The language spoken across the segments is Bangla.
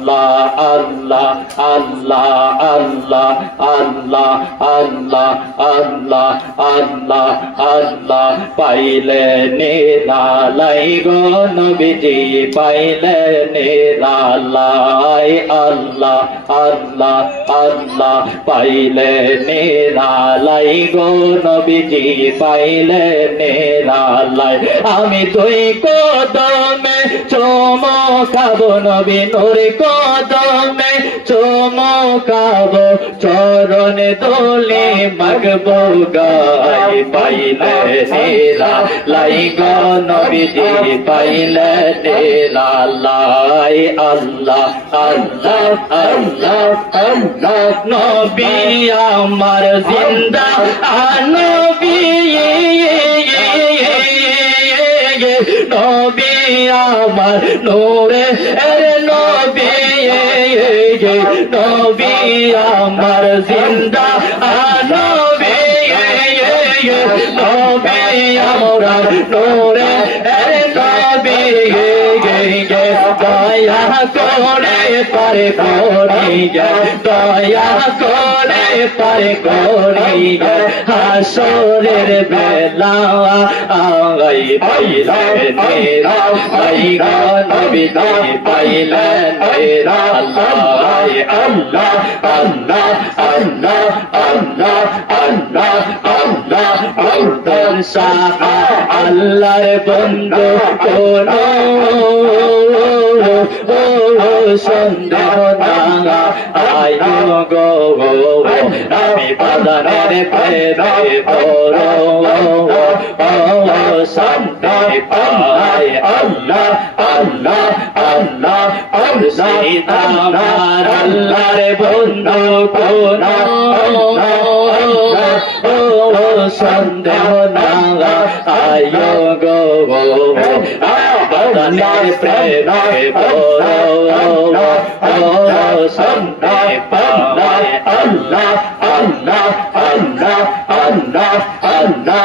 আল্লাহ আল্লাহ আল্লাহ আল্লাহ আল্লাহ আল্লাহ আল্লাহ আল্লাহ পাইলে নিরালাই গো নবীজি পাইলে নিরালাই আল্লাহ আল্লাহ আল্লাহ পাইলে নিরালাই গো নবীজি পাইলে নিরালাই আমি তুই কদমে চমকাবো নবী নূর কদমে চমকাবো চরণে দোলে মাগবো গাই পাইলে নিরালাই গো নবীজি পাইলে নিরালাই আল্লাহ আল্লাহ আল্লাহ আল্লাহ নবী আমার জিন্দা নবী নবী আমার নূরে নবী নবী আমার জিন্দা নবী নবী আমরা নূরে নবী দয়া করে পারে করি দয়া করে পারে করি হাসরের বেলা আই পাইলে নিরালাই গো নবীজি পাইলে নিরালাই আল্লাহ আল্লাহ আল্লাহ আল্লাহ আল্লাহ আল্লাহ আল্লাহ শাহ আল্লাহর বন্ধু কোন সন্দেহ না আয়ু গো আমি বাজারের প্রেমে বড় শান্তি পাই আল্লাহ আল্লাহ আল্লাহ আমার আল্লাহর বন্ধু কোন সন্দেহ না আয়ু গো বাজারের প্রেমে বড় শান্তি পাই আল্লাহ আল্লাহ আল্লাহ আল্লাহ আল্লাহ আল্লাহ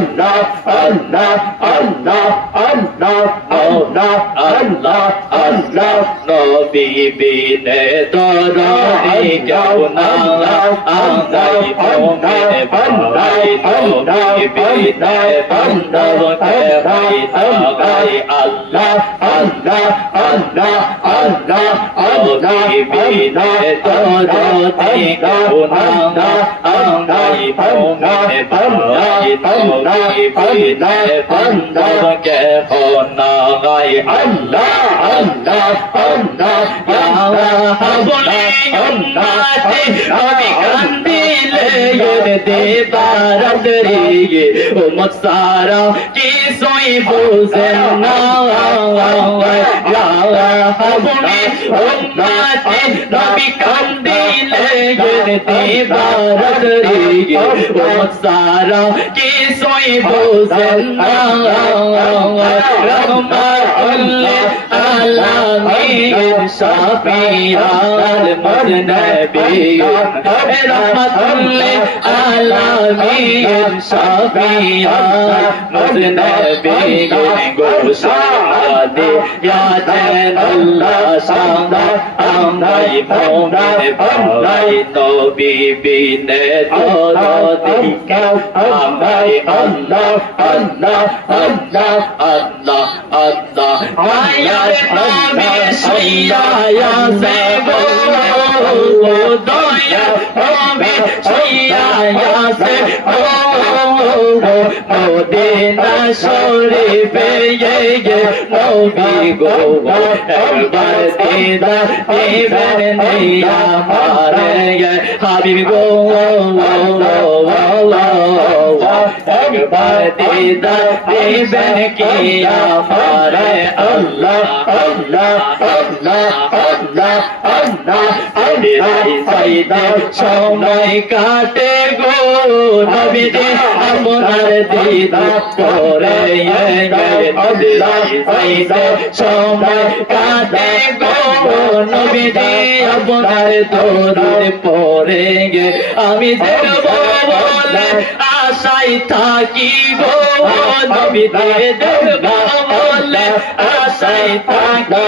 আল্লাহ আল্লাহ আল্লাহ আল্লাহ আল্লাহ আল্লাহ নবী বিনে দরদি কেউ না আঙ্গাই মুমিন বান্দাই নবী বিনে বান্দার কে ভাই আঙ্গাই আল্লাহ আল্লাহ আল্লাহ আল্লাহ নবী বিনে দরদি কেউ না আঙ্গাই মুমিন বান্দাই নবী বিনে বান্দার কে না গায় আল্লাহ আল্লাহ আল্লাহ ইয়া হাবলি উম্মতি নবী কান্দিলে দেবারত রে উম্মত সারা কিছুই বুঝে না ইয়া হাবলি উম্মতি নবী কান্দিলে দেবারত রে উম্মত সারা কিছুই বুঝে না আলামিন শাফিয়াল মুজনবিয়্যিন রাহমাতুল আলামিন শাফিয়াল মুজনবিয়্যিন গোসাদে ইয়াদেন আল্লাহ সাদা আমরাই মুমিন বান্দাই নবী বিনে দরদি কেউ আমরাই আল্লাহ আল্লাহ আল্লাহ আল্লাহ আল্লাহ মায়ার নামে সইয়া সেবো দয়া নামে সইয়া সেবো মদিনা শরীফে নবী গো একবার দিদার দিবেন নিয়া মারে হাবিব গো একবার দিদার দিবেন কিয়া মারে আল্লাহ আল্লাহ আল্লাহ আল্লাহ আল্লাহ সাইদা সময় কাটে গো নবীজি আপনার দিদার করে আল্লাহ সাইদা সময় কাটে গো নবীজি আপনার দরুদ পড়ে গে আমি দেখব বলে আশায় থাকি গো নবীতে দেখব বলে আশায় থাকি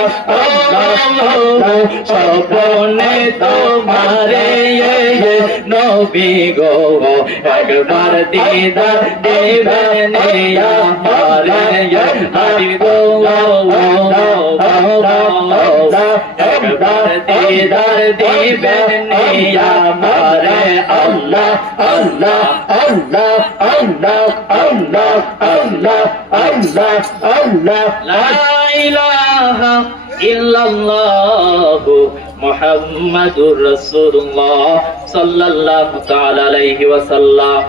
স্বপ্নে তোমারে নবী গো একবার দিদার দেবেন আমারে হাবিব গো একবার দিদার দেবেন আমারে আল্লাহ আল্লাহ আল্লাহ আল্লাহ আল্লাহ আল্লাহ আল্লাহ আল্লাহ লা ইলাহা ইল্লাল্লাহু মুহাম্মাদুর রাসূলুল্লাহ সাল্লাল্লাহু তাআলা আলাইহি ওয়াসাল্লাম।